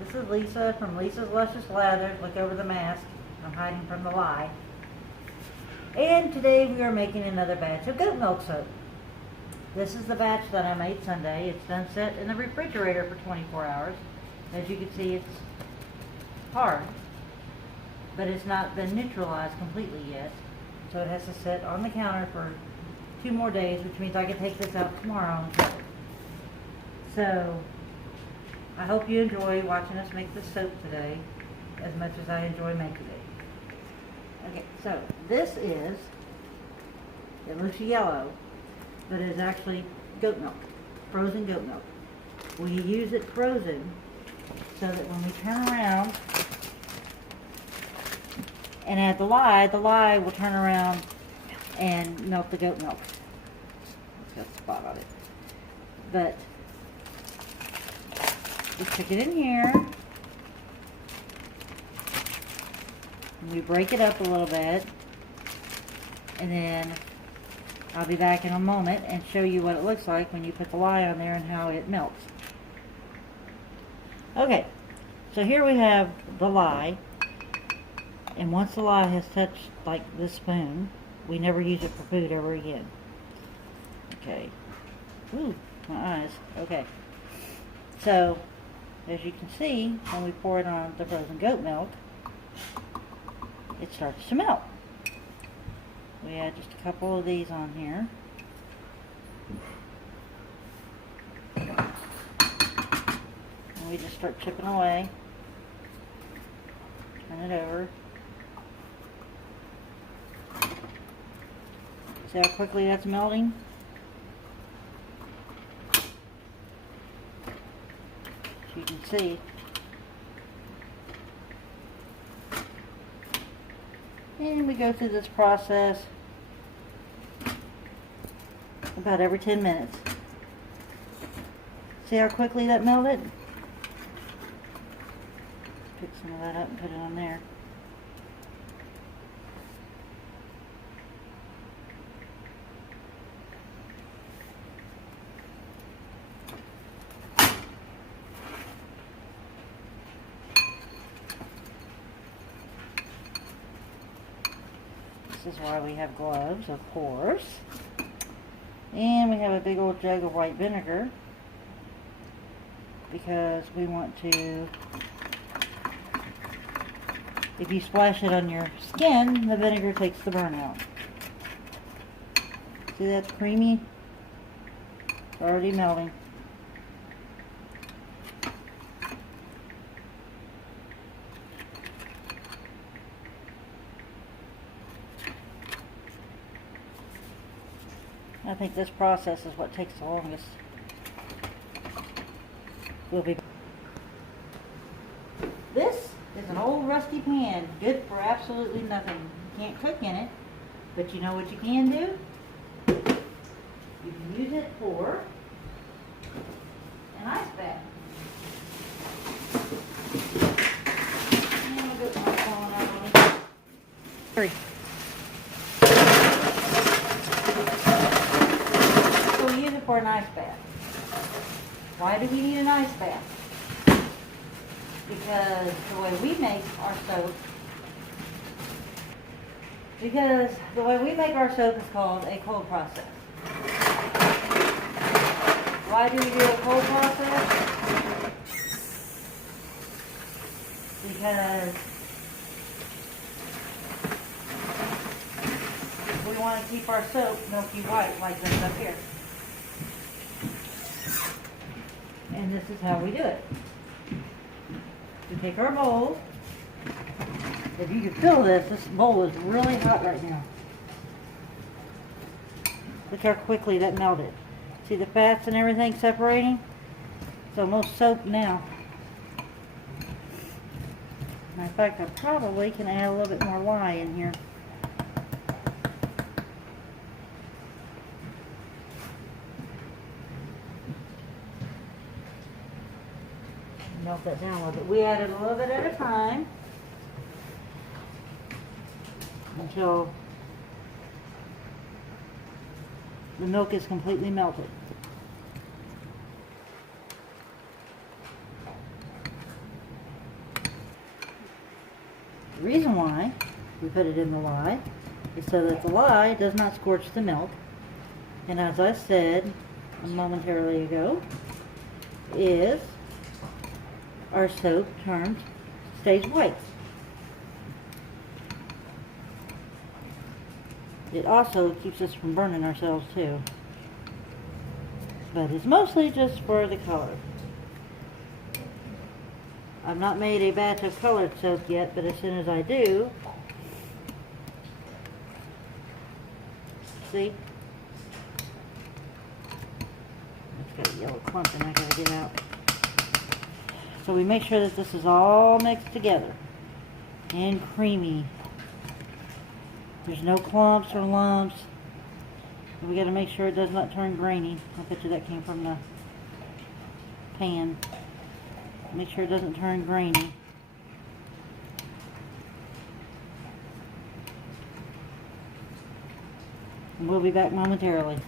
This is Lisa from Lisa's Luscious Lathers. Look over the mask. I'm hiding from the lie. And today we are making another batch of goat milk soap. This is the batch that I made Sunday. It's done set in the refrigerator for 24 hours. As you can see, it's hard, but it's not been neutralized completely yet. So it has to sit on the counter for 2 more days, which means I can take this out tomorrow and cook it. So I hope you enjoy watching us make this soap today as much as I enjoy making it. Okay, so this is, it looks yellow, but it's actually goat milk, frozen goat milk. We use it frozen so that when we turn around and add the lye will turn around and melt the goat milk. It's got a spot on it. But we stick it in here, and we break it up a little bit, and then I'll be back in a moment and show you what it looks like when you put the lye on there and how it melts. Okay, so here we have the lye, and once the lye has touched like this spoon, we never use it for food ever again. Okay. Ooh, my eyes. Okay. So, as you can see, when we pour it on the frozen goat milk, it starts to melt. We add just a couple of these on here. And we just start chipping away. Turn it over. See how quickly that's melting? As you can see. And we go through this process about every 10 minutes. See how quickly that melted? Pick some of that up and put it on there. This is why we have gloves, of course. And we have a big old jug of white vinegar because we want to, if you splash it on your skin, the vinegar takes the burn out. See, that's creamy? It's already melting. I think this process is what takes the longest. This is an old rusty pan, good for absolutely nothing. You can't cook in it, but you know what you can do? You can use it for an ice bath. And I'll get my phone out on it. Hurry. For an ice bath. Why do we need an ice bath? Because the way we make our soap is called a cold process. Why do we do a cold process? Because we want to keep our soap milky white like this up here. And this is how we do it. We take our bowl. If you can feel this bowl is really hot right now. Look how quickly that melted. See the fats and everything separating? It's almost soap now. Matter of fact, I probably can add a little bit more lye in here. Melt that down a little bit. We add it a little bit at a time until the milk is completely melted. The reason why we put it in the lye is so that the lye does not scorch the milk. And as I said momentarily ago, is our soap stays white. It also keeps us from burning ourselves too. But it's mostly just for the color. I've not made a batch of colored soap yet, but as soon as I do, see? It's got a yellow clump and I gotta get out. So we make sure that this is all mixed together and creamy. There's no clumps or lumps. We gotta make sure it does not turn grainy. I bet you that came from the pan. Make sure it doesn't turn grainy. And we'll be back momentarily.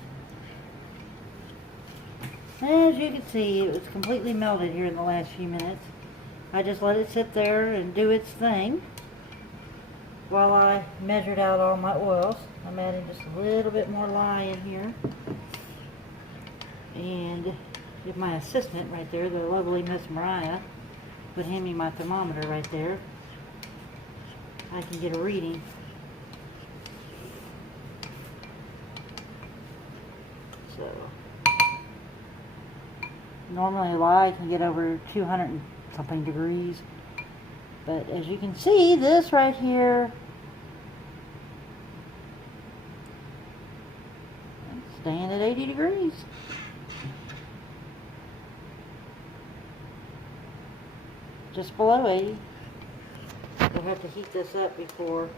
As you can see, it was completely melted here in the last few minutes. I just let it sit there and do its thing while I measured out all my oils. I'm adding just a little bit more lye in here. And if my assistant right there, the lovely Miss Mariah, would hand me my thermometer right there, I can get a reading. So, normally lye can get over 200 and something degrees. But as you can see, this right here, it's staying at 80 degrees. Just below 80. We'll have to heat this up before.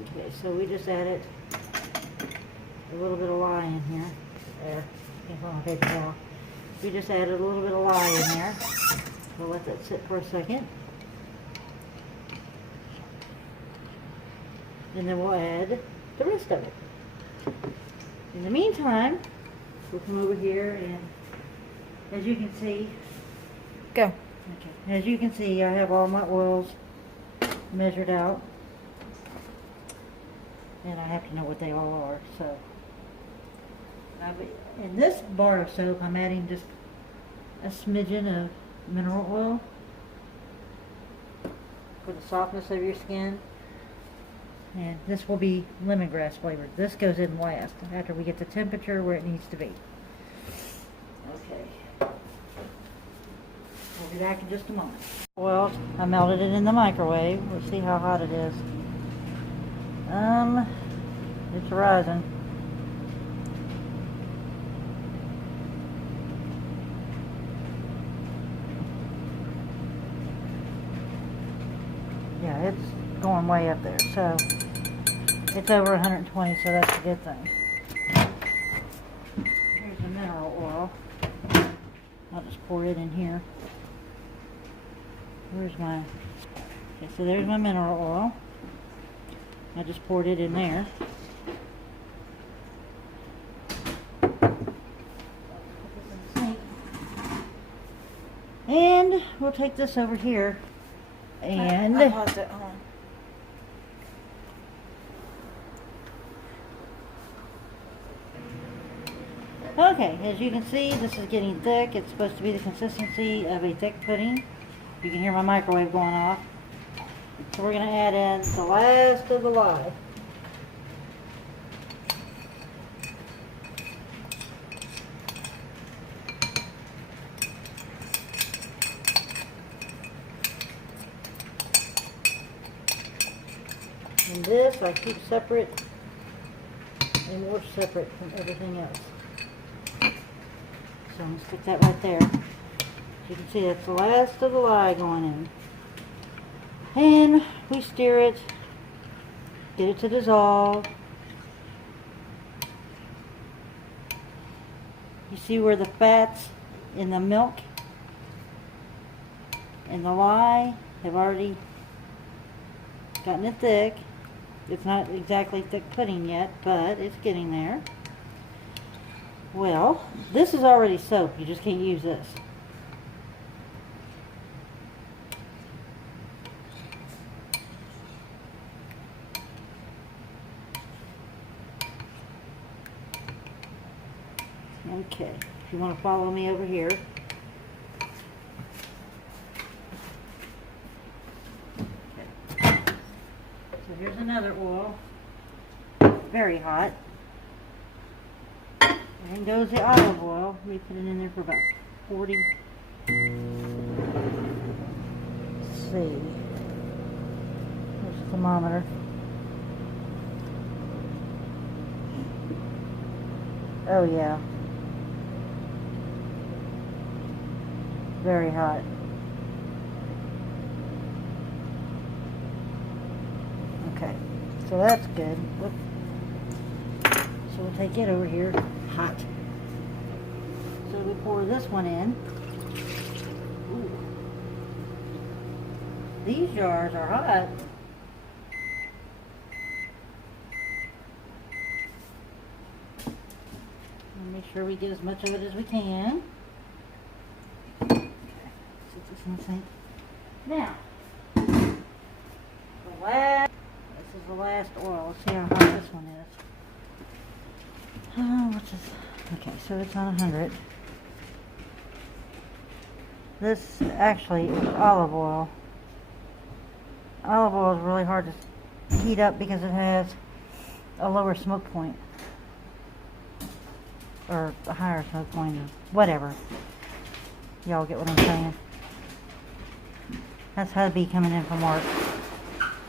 Okay, so we just added a little bit of lye in here. There. Can't put my paper towel. We just added a little bit of lye in there. We'll let that sit for a second. And then we'll add the rest of it. In the meantime, we'll come over here and, as you can see, Go. okay, as you can see, I have all my oils measured out. And I have to know what they all are, so. In this bar of soap, I'm adding just a smidgen of mineral oil for the softness of your skin. And this will be lemongrass flavored. This goes in last, after we get the temperature where it needs to be. Okay. We'll be back in just a moment. Well, I melted it in the microwave. We'll see how hot it is. It's rising. Yeah, it's going way up there, so it's over 120, so that's a good thing. Here's the mineral oil. I'll just pour it in here. Where's my, okay, so there's my mineral oil. I just poured it in there. And we'll take this over here and I paused it. Hold on. okay, as you can see, this is getting thick. It's supposed to be the consistency of a thick pudding. You can hear my microwave going off. So we're going to add in the last of the lye. And this I keep separate and more separate from everything else. So I'm going to stick that right there. You can see that's the last of the lye going in. And we stir it, get it to dissolve. You see where the fats in the milk and the lye have already gotten it thick. It's not exactly thick pudding yet, but it's getting there. Well, this is already soap. You just can't use this. Okay, if you want to follow me over here. Okay. So here's another oil. Very hot. And goes the olive oil. We put it in there for about 40. Let's see. There's the thermometer. Oh yeah. Very hot. Okay, so that's good. Whoop. So we'll take it over here. Hot. So we pour this one in. Ooh. These jars are hot. Make sure we get as much of it as we can. Okay, set this in the sink. Now, this is the last oil. Let's see how hot this one is. What's this? Okay, so it's on 100. This actually is olive oil. Olive oil is really hard to heat up because it has a lower smoke point. Or a higher smoke point, or whatever. Y'all get what I'm saying. That's hubby coming in from work.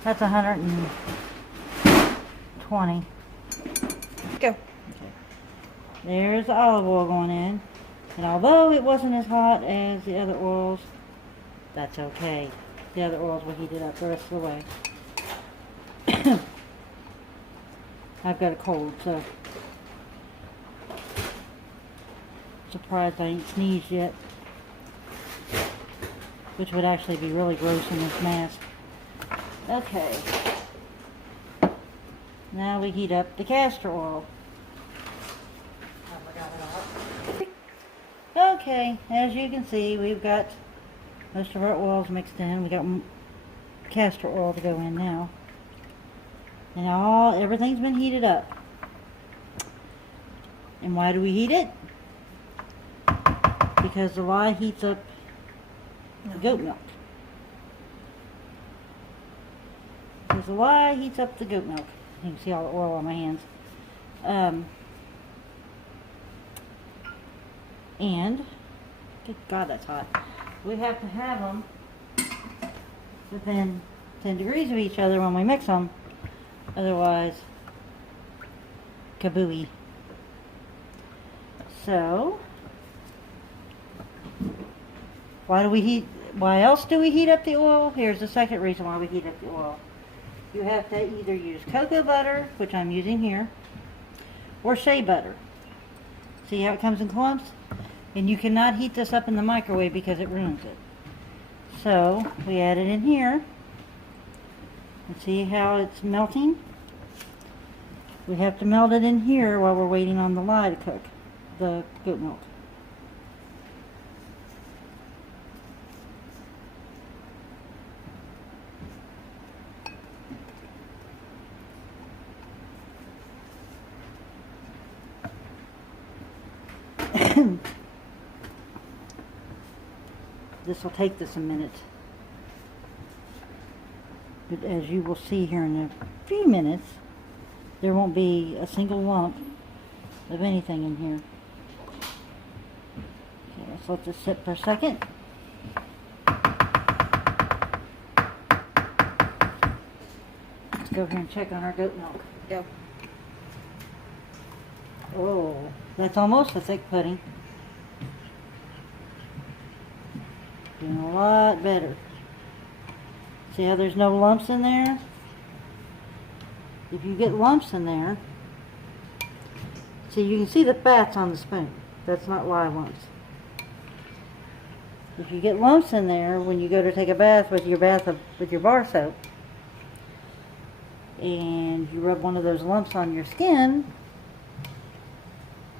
That's 120. Go. Okay. There's the olive oil going in. And although it wasn't as hot as the other oils, that's okay. The other oils will heat it up the rest of the way. I've got a cold, so surprised I ain't sneezed yet, which would actually be really gross in this mask. Okay, now we heat up the castor oil. Okay, as you can see, we've got most of our oils mixed in. We got castor oil to go in now, and everything's been heated up. And why do we heat it? Because the lye heats up the goat milk. Because the lye heats up the goat milk. You can see all the oil on my hands. And, good God, that's hot. We have to have them within 10 degrees of each other when we mix them. Otherwise, kabooey. So, why else do we heat up the oil? Here's the second reason why we heat up the oil. You have to either use cocoa butter, which I'm using here, or shea butter. See how it comes in clumps? And you cannot heat this up in the microwave because it ruins it. So, we add it in here. And see how it's melting? We have to melt it in here while we're waiting on the lye to cook, the goat milk. This will take a minute. But as you will see here in a few minutes, there won't be a single lump of anything in here. Okay, let's let this sit for a second. Let's go here and check on our goat milk. Go. Oh, that's almost a thick pudding. Doing a lot better. See how there's no lumps in there? If you get lumps in there, see, you can see the fats on the spoon. That's not lye lumps. If you get lumps in there when you go to take a bath with your bar soap, and you rub one of those lumps on your skin,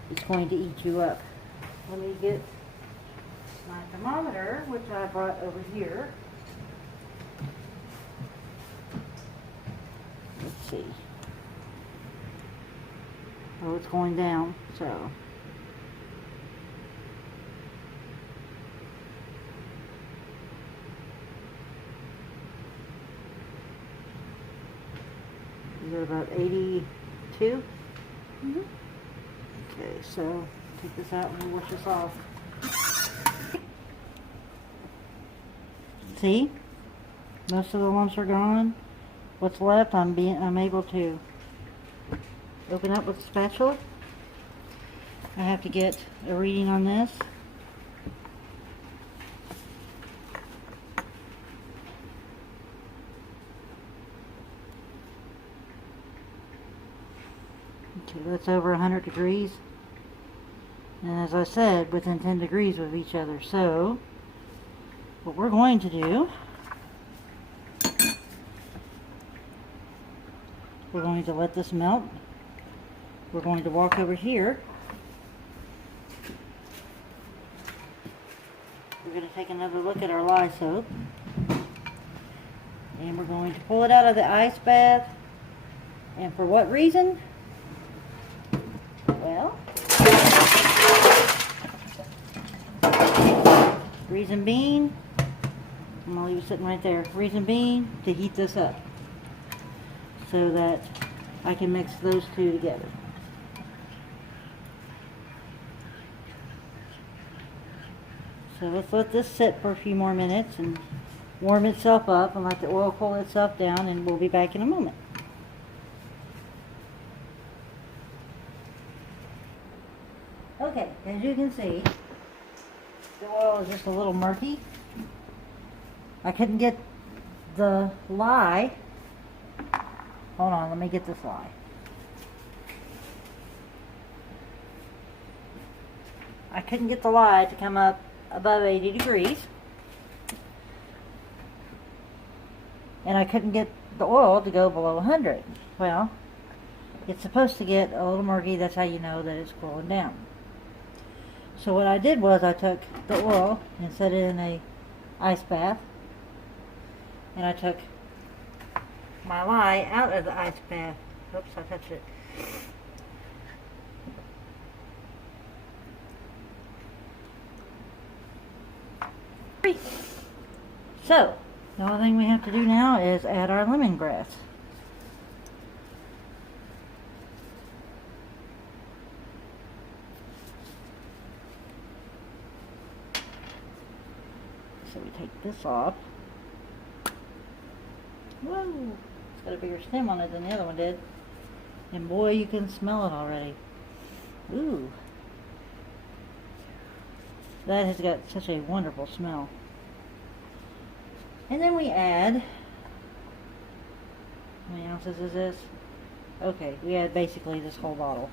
it's going to eat you up. Let me get my thermometer, which I brought over here. Let's see. Oh, it's going down, so We're about 82. Mhm. Okay, so take this out and we'll wash this off. See? Most of the lumps are gone. What's left, I'm able to open up with a spatula. I have to get a reading on this. Okay, that's over 100 degrees. And as I said, within 10 degrees of each other. So, what we're going to do, we're going to let this melt. We're going to walk over here. We're going to take another look at our lye soap. And we're going to pull it out of the ice bath. And for what reason? Well, reason being, I'm going to leave it sitting right there. Reason being, to heat this up so that I can mix those two together. So let's let this sit for a few more minutes and warm itself up and let the oil cool itself down, and we'll be back in a moment. Okay, as you can see, the oil is just a little murky. I couldn't get the lye. Hold on, let me get this lye. I couldn't get the lye to come up above 80 degrees. And I couldn't get the oil to go below 100. Well, it's supposed to get a little murky. That's how you know that it's cooling down. So what I did was I took the oil and set it in a ice bath. And I took my lye out of the ice bath. Oops, I touched it. So, the only thing we have to do now is add our lemongrass. So we take this off. Whoa! It's got a bigger stem on it than the other one did. And boy, you can smell it already. Ooh. That has got such a wonderful smell. And then we add, how many ounces is this? Okay, we add basically this whole bottle.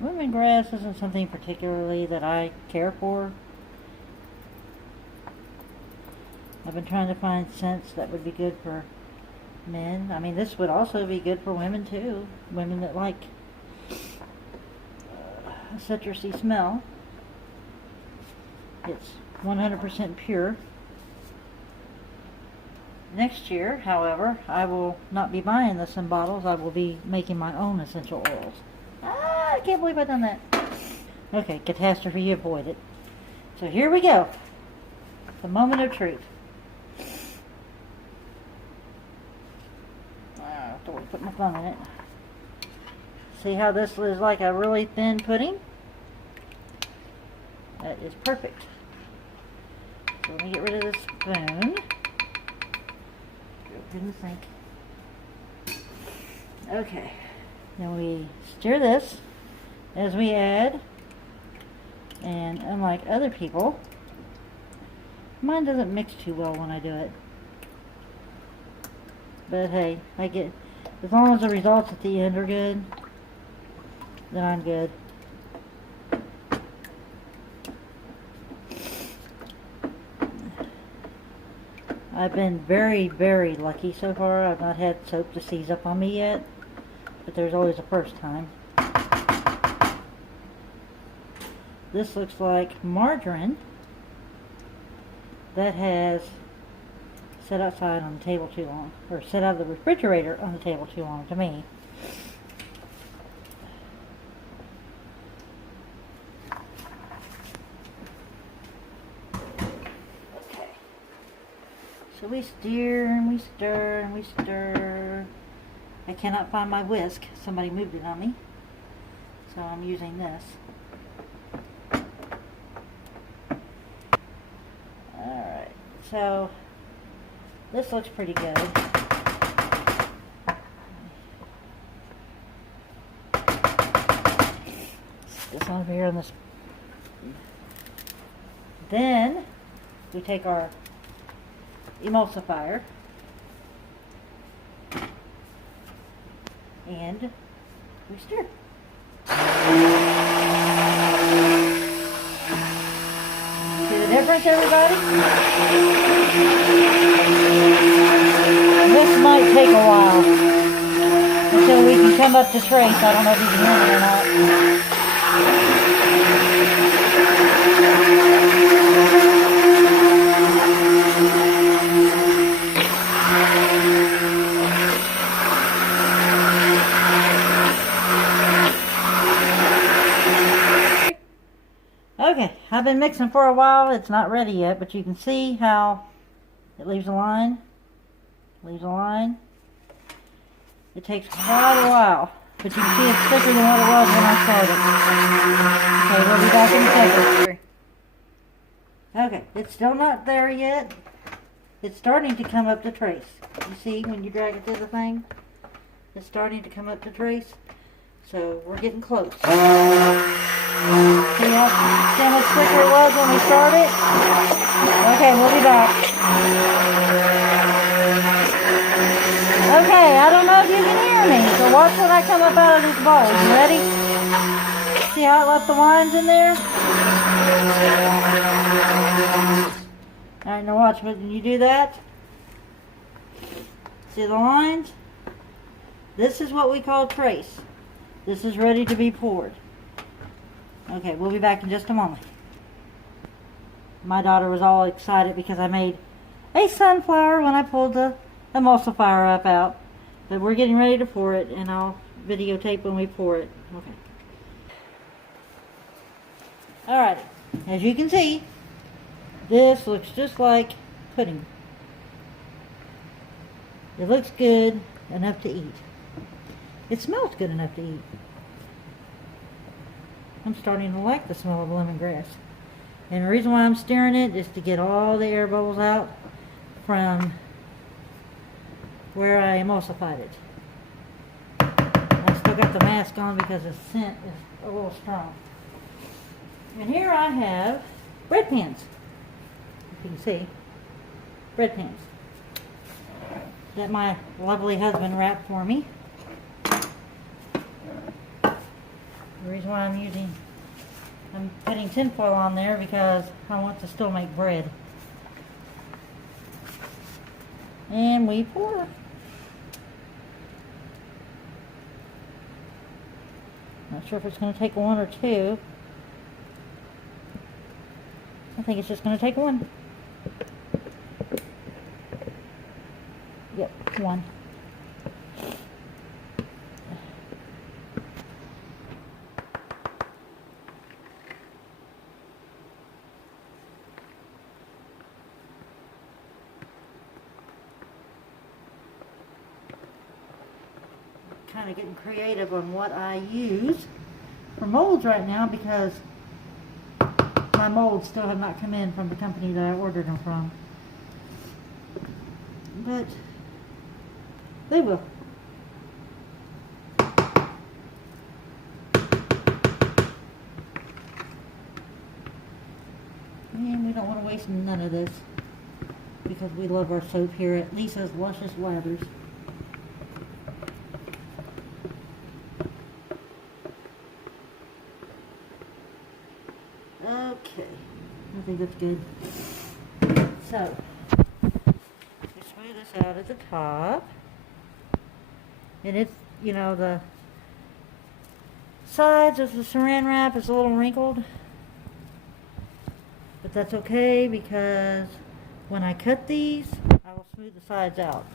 Lemongrass isn't something particularly that I care for. I've been trying to find scents that would be good for men. I mean, this would also be good for women too. Women that like a citrusy smell. It's 100% pure. Next year, however, I will not be buying this in bottles. I will be making my own essential oils. I can't believe I've done that. Okay, catastrophe avoided. So here we go. The moment of truth. I have to put my thumb in it. See how this is like a really thin pudding? That is perfect. So let me get rid of this spoon. Go in the sink. Okay. Then we stir this as we add. And unlike other people, mine doesn't mix too well when I do it. But hey, I get, as long as the results at the end are good, then I'm good. I've been very, very lucky so far. I've not had soap to seize up on me yet, but there's always a first time. This looks like margarine that has sat outside on the table too long, or sat out of the refrigerator on the table too long to me. we stir and we stir and we stir. I cannot find my whisk. Somebody moved it on me. So I'm using this. Alright, so this looks pretty good. This one over here on this. Then we take our emulsifier and we stir. See the difference, everybody? This might take a while until we can come up to trace. I don't know if you can hear it or not. Okay, I've been mixing for a while. It's not ready yet, but you can see how it leaves a line. Leaves a line. It takes quite a while, but you can see it's thicker than what it was when I started. Okay, we'll be back in a second. Okay, it's still not there yet. It's starting to come up to trace. You see when you drag it through the thing? It's starting to come up to trace. So we're getting close. See how much thicker it was when we started? Okay, we'll be back. Okay, I don't know if you can hear me, so watch when I come up out of this bowl. You ready? See how it left the lines in there? Alright, now watch when you do that. See the lines? This is what we call trace. This is ready to be poured. Okay, we'll be back in just a moment. My daughter was all excited because I made a sunflower when I pulled the emulsifier up out. But we're getting ready to pour it, and I'll videotape when we pour it. Okay. Alright, as you can see, this looks just like pudding. It looks good enough to eat. It smells good enough to eat. I'm starting to like the smell of lemongrass. And the reason why I'm stirring it is to get all the air bubbles out from where I emulsified it. I still got the mask on because the scent is a little strong. And here I have bread pans. You can see, bread pans that my lovely husband wrapped for me. The reason why I'm putting tinfoil on there because I want to still make bread. And we pour. Not sure if it's going to take one or two. I think it's just going to take one. Yep, one. Kind of getting creative on what I use for molds right now because my molds still have not come in from the company that I ordered them from. But they will. And we don't want to waste none of this because we love our soap here at Lisa's Luscious Lathers. Okay, I think that's good. So, we smooth this out at the top. And it's, you know, the sides of the saran wrap is a little wrinkled. But that's okay because when I cut these, I will smooth the sides out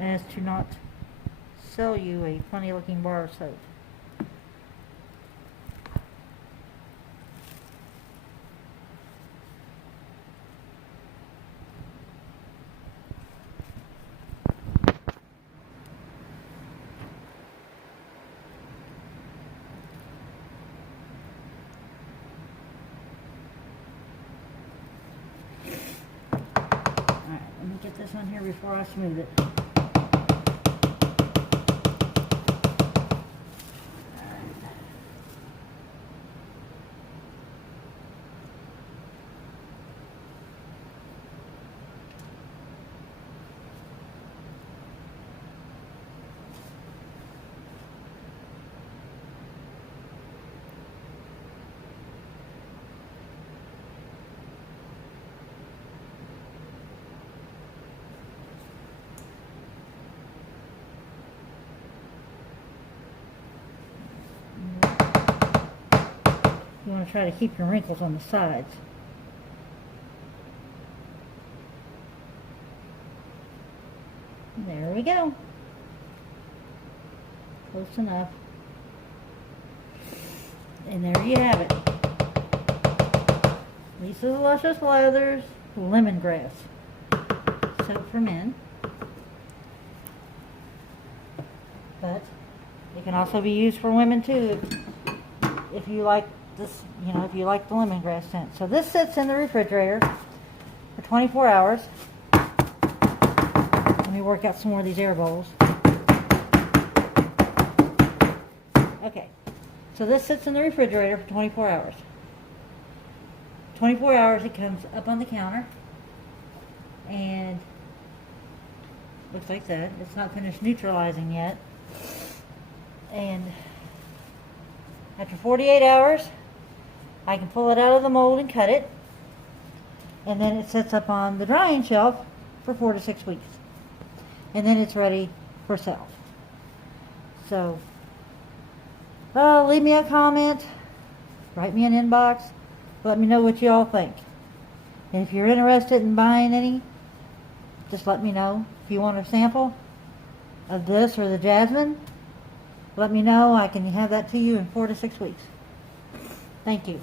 as to not sell you a funny looking bar of soap. this on here before I smooth it. You want to try to keep your wrinkles on the sides. There we go. Close enough. And there you have it. Lisa's Luscious Leathers Lemongrass Soap for Men. But it can also be used for women too if you like this, you know, if you like the lemongrass scent. So this sits in the refrigerator for 24 hours. Let me work out some more of these air bowls. Okay, so this sits in the refrigerator for 24 hours. 24 hours it comes up on the counter and looks like that. It's not finished neutralizing yet. And after 48 hours, I can pull it out of the mold and cut it. And then it sits up on the drying shelf for 4 to 6 weeks. And then it's ready for sale. So, leave me a comment, write me an inbox, let me know what you all think. And if you're interested in buying any, just let me know. If you want a sample of this or the jasmine, let me know. I can have that to you in 4 to 6 weeks. Thank you.